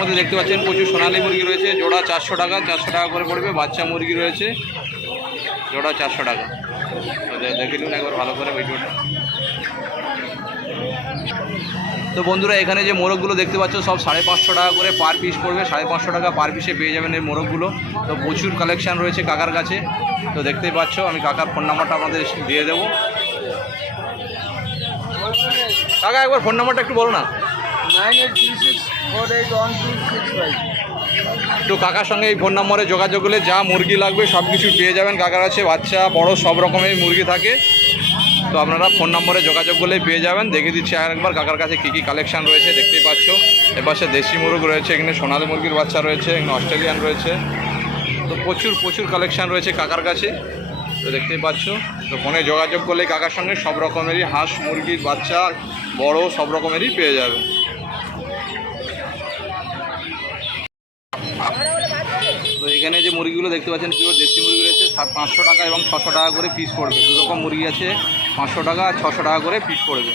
মধ্যে দেখতে পাচ্ছেন প্রচুর সোনালী মুরগি রয়েছে, জোড়া চারশো টাকা চারশো টাকা করে পড়বে, বাচ্চা মুরগি রয়েছে, জোড়া চারশো টাকা। দেখে নিন একবার ভালো করে ভিডিওটা। তো বন্ধুরা, এখানে যে মোরগগুলো দেখতে পাচ্ছ, সব সাড়ে পাঁচশো টাকা করে পার পিস পড়বে, সাড়ে পাঁচশো টাকা পার পিসে পেয়ে যাবেন এই মোরগগুলো। তো প্রচুর কালেকশন রয়েছে কাকার কাছে। তো দেখতেই পাচ্ছ, আমি কাকার ফোন নাম্বারটা আপনাদের দিয়ে দেবো। কাকা, একবার ফোন নাম্বারটা একটু বলো না। নাইন এইট তো কাকার সঙ্গে এই ফোন নম্বরে যোগাযোগ করলে যা মুরগি লাগবে সব কিছু পেয়ে যাবেন। কাকার কাছে বাচ্চা, বড়, সব রকমের মুরগি থাকে। তো আপনারা ফোন নম্বরে যোগাযোগ করলেই পেয়ে যাবেন। দেখে দিচ্ছি আর একবার কাকার কাছে কী কী কালেকশান রয়েছে, দেখতেই পাচ্ছ। এপাশে দেশি মুরগ রয়েছে, এখানে সোনালী মুরগির বাচ্চা রয়েছে, এখানে অস্ট্রেলিয়ান রয়েছে। তো প্রচুর প্রচুর কালেকশান রয়েছে কাকার কাছে। তো দেখতেই পাচ্ছ। তো ফোনে যোগাযোগ করলে কাকার সঙ্গে সব রকমেরই হাঁস, মুরগির বাচ্চা, বড়, সব রকমেরই পেয়ে যাবে। এখানে যে মুরগিগুলো দেখতে পাচ্ছেন পিওর দেশি মুরগি রয়েছে পাঁচশো টাকা এবং ছশো টাকা করে পিস পড়বে। দু রকম মুরগি আছে, পাঁচশো টাকা আর ছশো টাকা করে পিস পড়বে।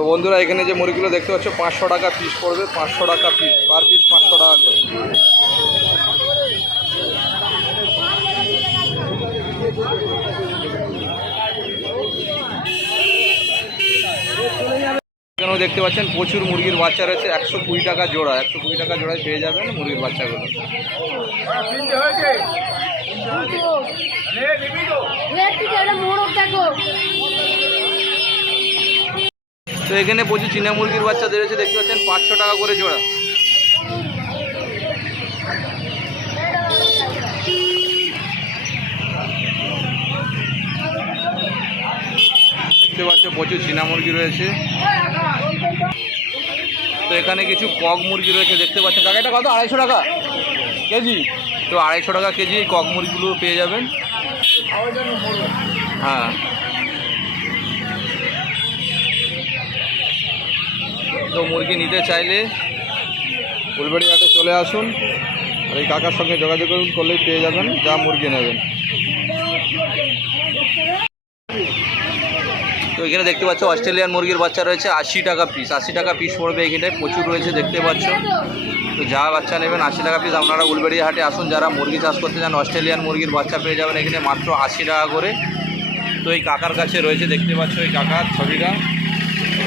তো বন্ধুরা এখানে যে মুরগিগুলো দেখতে পাচ্ছ পাঁচশো টাকা পিস পড়বে পাঁচশো টাকা পিস পার পিস পাঁচশো টাকা করে। এখানেও দেখতে পাচ্ছেন প্রচুর মুরগির বাচ্চা রয়েছে একশো কুড়ি টাকা জোড়া একশো কুড়ি টাকা জোড়ায় পেয়ে যাবেন মুরগির বাচ্চাগুলো। মোড়ক দেখো তো এখানে প্রচুর চীনা মুরগির বাচ্চা রয়েছে দেখতে পাচ্ছেন পাঁচশো টাকা করে জোড়া। দেখতে পাচ্ছ প্রচুর চীনা মুরগি রয়েছে। তো এখানে কিছু কক মুরগি রয়েছে, দেখতে পাচ্ছেন। কাকা, এটা কত? আড়াইশো টাকা কেজি? তো আড়াইশো টাকা কেজি এই কক মুরগিগুলো পেয়ে যাবেন। হ্যাঁ। তো মুরগি নিতে চাইলে ফুলবাড়ি হাটে চলে আসুন আর এই কাকার সঙ্গে যোগাযোগ করুন, করলেই পেয়ে যাবেন, যা মুরগি নেবেন। তো এখানে দেখতে পাচ্ছ, অস্ট্রেলিয়ান মুরগির বাচ্চা রয়েছে, আশি টাকা পিস আশি টাকা পিস পড়বে এখানটায় প্রচুর রয়েছে, দেখতে পাচ্ছ। তো যা বাচ্চা নেবেন, আশি টাকা পিস আপনারা উলবেড়ি হাটে আসুন, যারা মুরগি চাষ করতে চান, অস্ট্রেলিয়ান মুরগির বাচ্চা পেয়ে যাবেন এখানে মাত্র আশি টাকা করে। তো এই কাকার কাছে রয়েছে, দেখতে পাচ্ছ এই কাকার ছবিটা।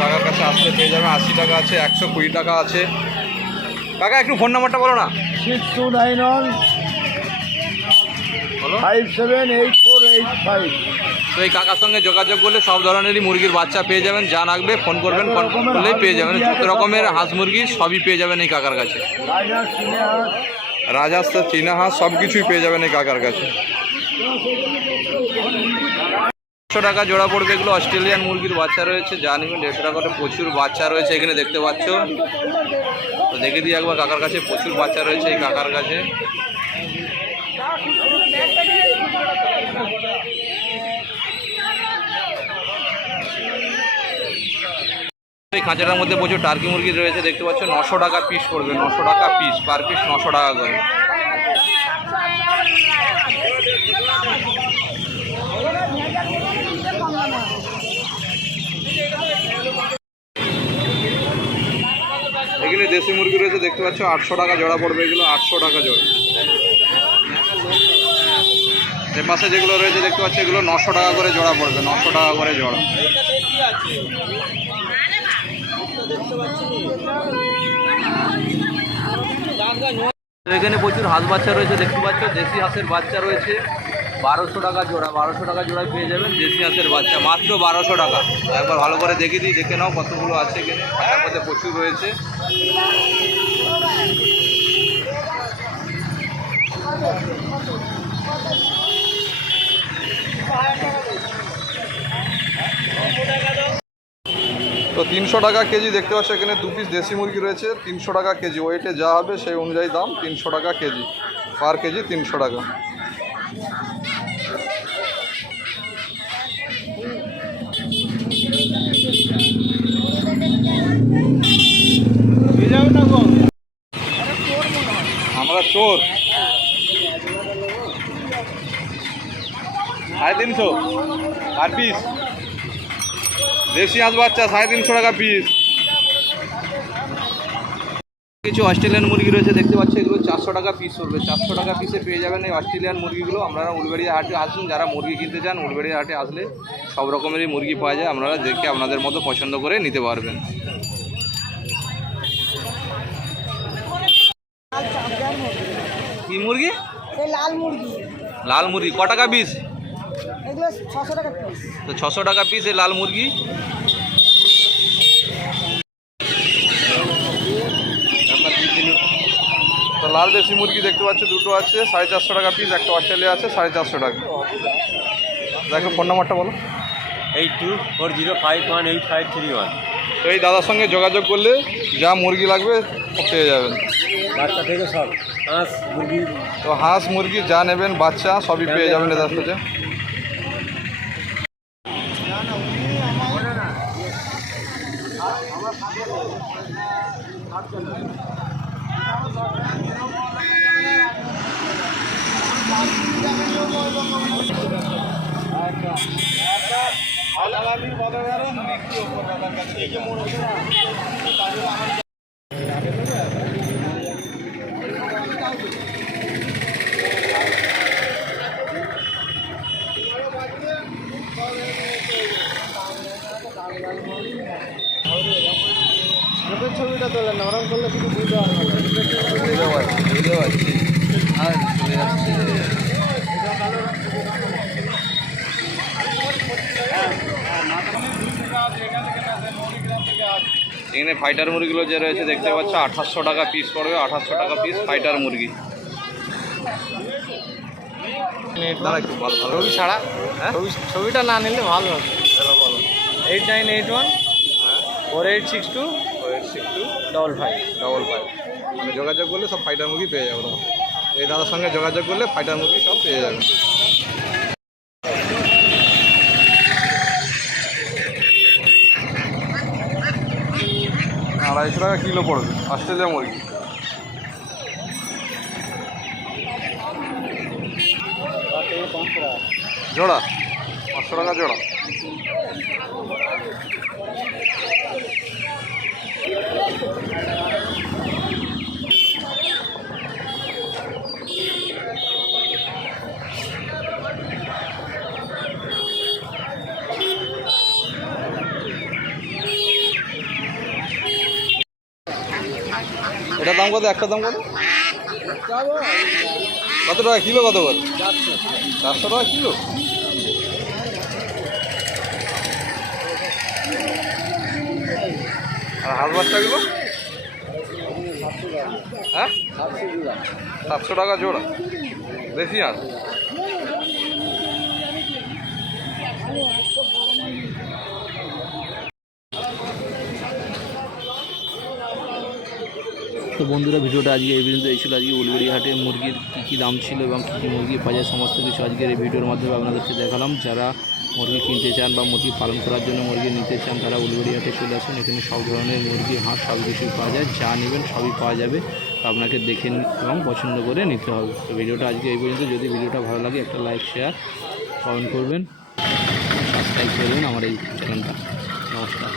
কাকার কাছে আসলে পেয়ে যাবেন। আশি টাকা আছে একশো কুড়ি টাকা আছে। কাকা একটু ফোন নাম্বারটা বলো না। Six two nine one five seven eight four eight five তো এই কাকার সঙ্গে যোগাযোগ করলে সব ধরনেরই মুরগির বাচ্চা পেয়ে যাবেন। যা লাগবে ফোন করবেন ফোন করলেই পেয়ে যাবেন। যত রকমের হাঁস মুরগি সবই পেয়ে যাবেন এই কাকার কাছে। রাজহাঁস চীনা হাঁস। সব কিছুই পেয়ে যাবেন এই কাকার কাছে। একশো টাকা জোড়া পড়বে এগুলো অস্ট্রেলিয়ান মুরগির বাচ্চা রয়েছে, যা নেবেন দেড়শো টাকা করে প্রচুর বাচ্চা রয়েছে, এখানে দেখতে পাচ্ছ। তো দেখে দিই একবার কাকার কাছে, প্রচুর বাচ্চা রয়েছে এই কাকার কাছে। এই খাঁচাটার মধ্যে প্রচুর টার্কি মুরগি রয়েছে, দেখতে পাচ্ছ, নশো টাকা পিস পড়বে, নশো টাকা পিস পার পিস নশো টাকা করে। এখানে দেশি মুরগি রয়েছে, দেখতে পাচ্ছ, আটশো টাকা জোড়া পড়বে এগুলো, আটশো টাকা জোড়া। এর পাশে যেগুলো রয়েছে, দেখতে পাচ্ছ, এগুলো নশো টাকা করে জোড়া পড়বে, নশো টাকা করে জোড়া। এখানে প্রচুর হাঁস বাচ্চা রয়েছে, দেখতে পাচ্ছ, দেশি হাঁসের বাচ্চা রয়েছে। বারোশো টাকা জোড়া, বারোশো টাকা জোড়ায় পেয়ে যাবেন দেশি হাঁসের বাচ্চা, মাত্র বারোশো টাকা। একবার ভালো করে দেখে দিই, দেখে নাও কতগুলো আছে এখানে প্রচুর রয়েছে। তো তিনশো টাকা কেজি দেখতে পাচ্ছ, এখানে দু পিস দেশি মুরগি রয়েছে, তিনশো টাকা কেজি। ওয়েটে যা হবে সেই অনুযায়ী দাম তিনশো টাকা কেজি। পার কেজি তিনশো টাকা। আর পিস দেশি হাঁস বাচ্চা সাড়ে তিনশো টাকা পিস কিছু অস্ট্রেলিয়ান মুরগি রয়েছে দেখতে পাচ্ছি এগুলো চারশো টাকা পিস পড়বে চারশো টাকা পিসে পেয়ে যাবেন এই অস্ট্রেলিয়ান মুরগিগুলো। আপনারা উলবেড়িয়া হাটে আসুন যারা মুরগি কিনতে চান উলবেড়িয়া হাটে আসলে সব রকমেরই মুরগি পাওয়া যায়। আপনারা দেখে আপনাদের মতো পছন্দ করে নিতে পারবেন। কি মুরগি? লাল মুরগি। লাল মুরগি। ক টাকা পিস এগুলো ছশো টাকা পিস। তো ছশো টাকা পিস এই লাল মুরগি। তো লাল দেশি মুরগি দেখতে পাচ্ছ দুটো আছে সাড়ে চারশো টাকা পিস একটা অস্ট্রেলিয়া আছে সাড়ে চারশো টাকা। দেখো ফোন নাম্বারটা বলো। Eight two four zero five one eight five three one. তো এই দাদার সঙ্গে যোগাযোগ করলে যা মুরগি লাগবে সব পেয়ে যাবেন। বাচ্চা থেকে সব হাঁস মুরগি। তো হাঁস মুরগি যা নেবেন বাচ্চা সবই পেয়ে যাবেন এদের সাথে ছবিটা তোলেন না ওরকম করলে শুধু বুঝতে পারবে বুঝতে পারছি বুঝতে পারছি। আর চলে যাচ্ছে এখানে ফাইটার মুরগিগুলো যে রয়েছে দেখতে পাচ্ছ আঠাশশো টাকা পিস পড়বে আঠাশশো টাকা পিস ফাইটার মুরগি। ছবি ছাড়া? হ্যাঁ? ছবিটা না নিলে ভালো হবে। Eight nine eight one four eight six two four eight six two double five double five মানে যোগাযোগ করলে সব ফাইটার মুরগি পেয়ে যাব এই দাদার সঙ্গে যোগাযোগ করলে ফাইটার মুরগি সব পেয়ে যাবে আড়াইশো টাকা কিলো পড়বে অস্ট্রেলিয়া মুরগি। জোড়া পাঁচশো টাকা জোড়া। এটার দাম কত? একটা দাম কত? কত টাকা কিলো কত কত চারশো টাকা কিলো। আর হাল বাচ্চাগুলো হ্যাঁ? সাতশো টাকা জোড়া। বেশি আর তো বন্ধুরা, ভিডিওটা আজকে এই পর্যন্ত। এই ছিল আজকে উলবেড়ি হাটে মুরগির কী কী দাম ছিল এবং কী কী মুরগি পাওয়া যায়, সমস্ত কিছু আজকের এই ভিডিওর মাধ্যমে আপনাদেরকে দেখালাম। যারা মুরগি কিনতে চান বা মুরগি পালন করার জন্য মুরগি নিতে চান, তারা উলবেড়ি হাটে চলে আসুন। এখানে সব ধরনের মুরগি, হাঁস, সব কিছুই পাওয়া যায়। যা নেবেন সবই পাওয়া যাবে। আপনাকে দেখে এবং পছন্দ করে নিতে হবে। তো ভিডিওটা আজকে এই পর্যন্ত। যদি ভিডিওটা ভালো লাগে, একটা লাইক, শেয়ার, কমেন্ট করবেন। সাবস্ক্রাইব করবেন আমার এই চ্যানেলটা। নমস্কার।